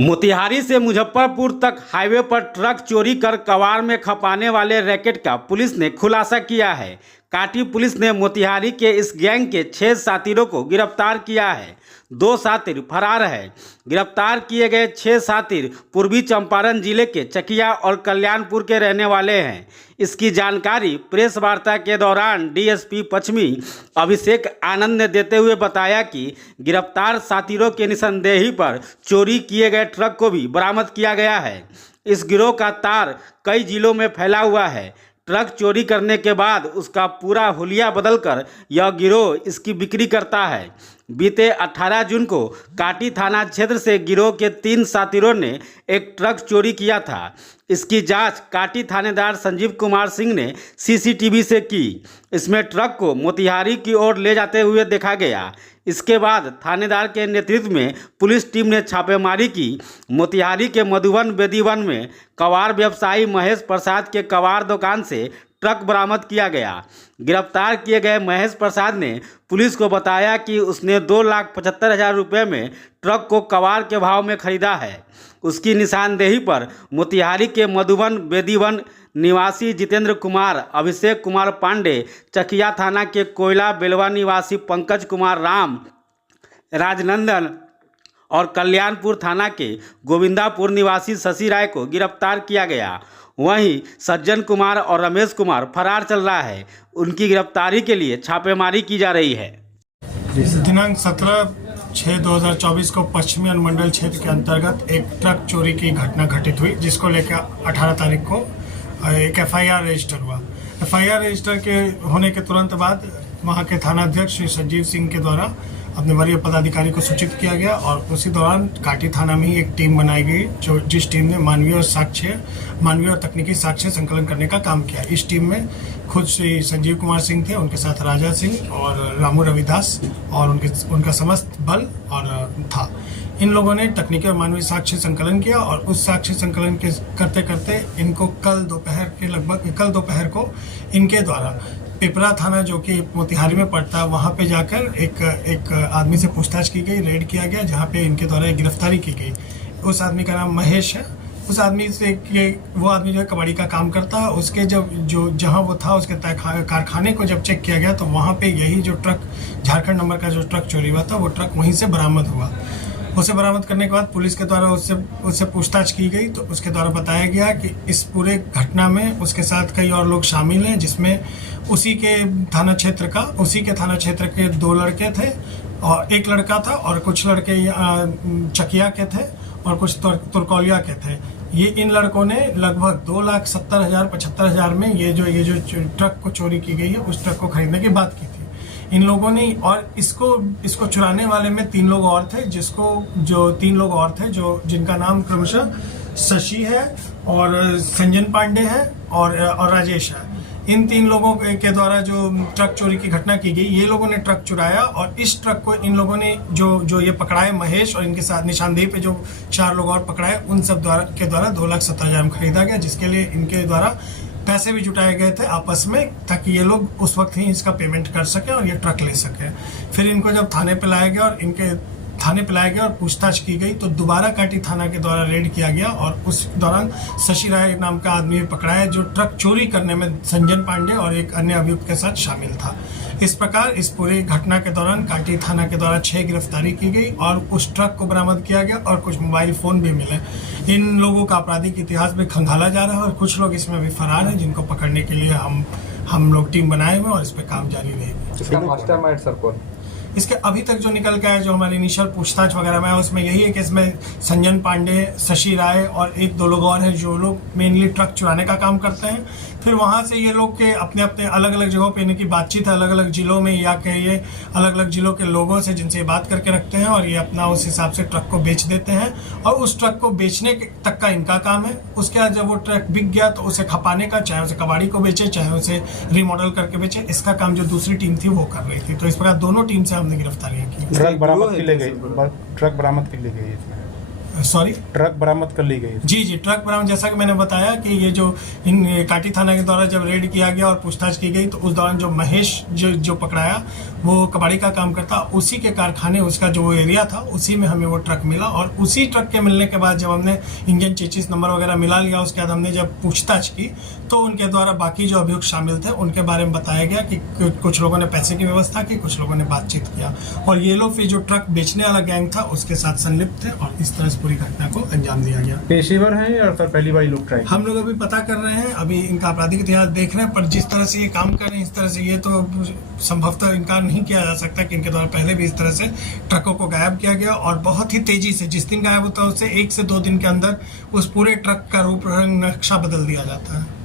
मोतिहारी से मुजफ्फरपुर तक हाईवे पर ट्रक चोरी कर कबाड़ में खपाने वाले रैकेट का पुलिस ने खुलासा किया है। काटी पुलिस ने मोतिहारी के इस गैंग के 6 साथीरों को गिरफ्तार किया है। 2 साथीर फरार है। गिरफ्तार किए गए 6 साथीर पूर्वी चंपारण जिले के चकिया और कल्याणपुर के रहने वाले हैं। इसकी जानकारी प्रेस वार्ता के दौरान डीएसपी पश्चिमी अभिषेक आनंद ने देते हुए बताया कि गिरफ्तार साथीरों के निशानदेही पर चोरी किए गए ट्रक को भी बरामद किया गया है। इस गिरोह का तार कई जिलों में फैला हुआ है। ट्रक चोरी करने के बाद उसका पूरा हुलिया बदलकर यह गिरोह इसकी बिक्री करता है। बीते 18 जून को काटी थाना क्षेत्र से गिरोह के 3 साथीरों ने एक ट्रक चोरी किया था। इसकी जांच काटी थानेदार संजीव कुमार सिंह ने सीसीटीवी से की। इसमें ट्रक को मोतिहारी की ओर ले जाते हुए देखा गया। इसके बाद थानेदार के नेतृत्व में पुलिस टीम ने छापेमारी की। मोतिहारी के मधुबन बेदीवन में कबाड़ व्यवसायी महेश प्रसाद के कबाड़ दुकान से ट्रक बरामद किया गया। गिरफ्तार किए गए महेश प्रसाद ने पुलिस को बताया कि उसने 2,75,000 रुपये में ट्रक को कबाड़ के भाव में खरीदा है। उसकी निशानदेही पर मोतिहारी के मधुबन बेदीवन निवासी जितेंद्र कुमार, अभिषेक कुमार पांडे, चकिया थाना के कोयला बेलवा निवासी पंकज कुमार राम, राजनंदन और कल्याणपुर थाना के गोविंदापुर निवासी शशि राय को गिरफ्तार किया गया। वहीं सज्जन कुमार और रमेश कुमार फरार चल रहा है। उनकी गिरफ्तारी के लिए छापेमारी की जा रही है। दिनांक 17/6/2024 को पश्चिमी अनुमंडल क्षेत्र के अंतर्गत एक ट्रक चोरी की घटना घटित हुई, जिसको लेकर 18 तारीख को एक एफआईआर रजिस्टर हुआ। एफआईआर रजिस्टर के होने के तुरंत बाद वहां के थानाध्यक्ष श्री संजीव सिंह के द्वारा अपने वरीय पदाधिकारी को सूचित किया गया और उसी दौरान काटी थाना में ही एक टीम बनाई गई, जिस टीम ने मानवीय और तकनीकी साक्ष्य संकलन करने का काम किया। इस टीम में खुद श्री संजीव कुमार सिंह थे, उनके साथ राजा सिंह और रामू रविदास और उनका समस्त बल और था। इन लोगों ने तकनीकी और मानवीय साक्ष्य संकलन किया और उस साक्ष्य संकलन के करते करते इनको कल दोपहर को इनके द्वारा पिपरा थाना, जो कि मोतिहारी में पड़ता है, वहां पे जाकर एक आदमी से पूछताछ की गई, रेड किया गया, जहां पे इनके द्वारा गिरफ्तारी की गई। उस आदमी का नाम महेश है। उस आदमी से वो आदमी जो है कबाड़ी का काम करता है। उसके जहां वो था उसके कारखाने को जब चेक किया गया तो वहां पे यही जो ट्रक झारखंड नंबर का जो ट्रक चोरी हुआ था वो ट्रक वहीं से बरामद हुआ। उसे बरामद करने के बाद पुलिस के द्वारा उससे पूछताछ की गई तो उसके द्वारा बताया गया कि इस पूरे घटना में उसके साथ कई और लोग शामिल हैं, जिसमें उसी के थाना क्षेत्र के 2 लड़के थे और एक लड़का था और कुछ लड़के चकिया के थे और कुछ तुरकौलिया के थे। ये इन लड़कों ने लगभग 2,70,000-75,000 में ये जो ट्रक को चोरी की गई है उस ट्रक को खरीदने की बात की थी इन लोगों ने। और इसको चुराने वाले में 3 लोग और थे, जिनका नाम क्रमशः शशि है और संजन पांडे है और राजेश है। इन 3 लोगों के द्वारा जो ट्रक चोरी की घटना की गई, ये लोगों ने ट्रक चुराया और इस ट्रक को इन लोगों ने जो ये पकड़ाए महेश और इनके साथ निशानदेही पे जो 4 लोग और पकड़ाए, उन सब के द्वारा 2,70,000 में खरीदा गया, जिसके लिए इनके द्वारा पैसे भी जुटाए गए थे आपस में, ताकि ये लोग उस वक्त ही इसका पेमेंट कर सके और ये ट्रक ले सके। फिर इनको जब थाने पे लाया गया और पूछताछ की गई तो दोबारा काटी थाना के द्वारा रेड किया गया और उस दौरान शशि राय नाम का आदमी भी पकड़ाया, जो ट्रक चोरी करने में संजन पांडे और एक अन्य अभियुक्त के साथ शामिल था। इस प्रकार इस पूरी घटना के दौरान काटी थाना के द्वारा 6 गिरफ्तारी की गई और उस ट्रक को बरामद किया गया और कुछ मोबाइल फोन भी मिले। इन लोगों का आपराधिक इतिहास भी खंगाला जा रहा है और कुछ लोग इसमें भी फरार हैं, जिनको पकड़ने के लिए हम लोग टीम बनाए हुए और इस पर काम जारी रहेगी। इसका मास्टरमाइंड सर कौन? इसके अभी तक जो निकल के आया, जो हमारे इनिशियल पूछताछ वगैरह में है, उसमें यही है कि इसमें संजन पांडे, शशि राय और 1-2 लोग और हैं, जो लोग मेनली ट्रक चुराने का काम करते हैं। फिर वहां से ये लोग के अपने अलग अलग जगहों पे इनकी बातचीत है, अलग अलग जिलों में, या कि ये अलग अलग जिलों के लोगों से जिनसे बात करके रखते हैं और ये अपना उस हिसाब से ट्रक को बेच देते हैं और उस ट्रक को बेचने तक का इनका काम है। उसके बाद जब वो ट्रक बिक गया तो उसे खपाने का, चाहे उसे कबाड़ी को बेचे चाहे उसे रिमॉडल करके बेचे, इसका काम जो दूसरी टीम थी वो कर रही थी। तो इस प्रकार दोनों टीम से हमने गिरफ्तारियां की। ट्रक बरामद की ले गई इसमें सॉरी, ट्रक बरामद कर ली गई। जी जी, ट्रक बरामद, जैसा कि मैंने बताया कि ये जो इन काटी थाना के द्वारा जब रेड किया गया और पूछताछ की गई तो उस दौरान जो महेश जो पकड़ाया वो कबाड़ी का काम करता, उसी के कारखाने, उसका जो एरिया था उसी में हमें वो ट्रक मिला। और उसी ट्रक के मिलने के बाद जब हमने इंजन चेचिस नंबर वगैरह मिला लिया, उसके बाद हमने जब पूछताछ की तो उनके द्वारा बाकी जो अभियुक्त शामिल थे उनके बारे में बताया गया कि कुछ लोगों ने पैसे की व्यवस्था की, कुछ लोगों ने बातचीत किया और ये लोग फिर जो ट्रक बेचने वाला गैंग था उसके साथ संलिप्त थे और इस तरह से पूरी घटना को अंजाम दिया गया। पेशेवर हैं या सर पहली बार लोग ट्राई? हम लोग अभी पता कर रहे हैं, अभी इनका आपराधिक इतिहास देख रहे हैं, पर जिस तरह से ये काम कर रहे हैं इस तरह से ये तो संभवतः इनकार नहीं किया जा सकता कि इनके द्वारा पहले भी इस तरह से ट्रकों को गायब किया गया और बहुत ही तेजी से, जिस दिन गायब होता है उससे 1 से 2 दिन के अंदर उस पूरे ट्रक का रूप नक्शा बदल दिया जाता है।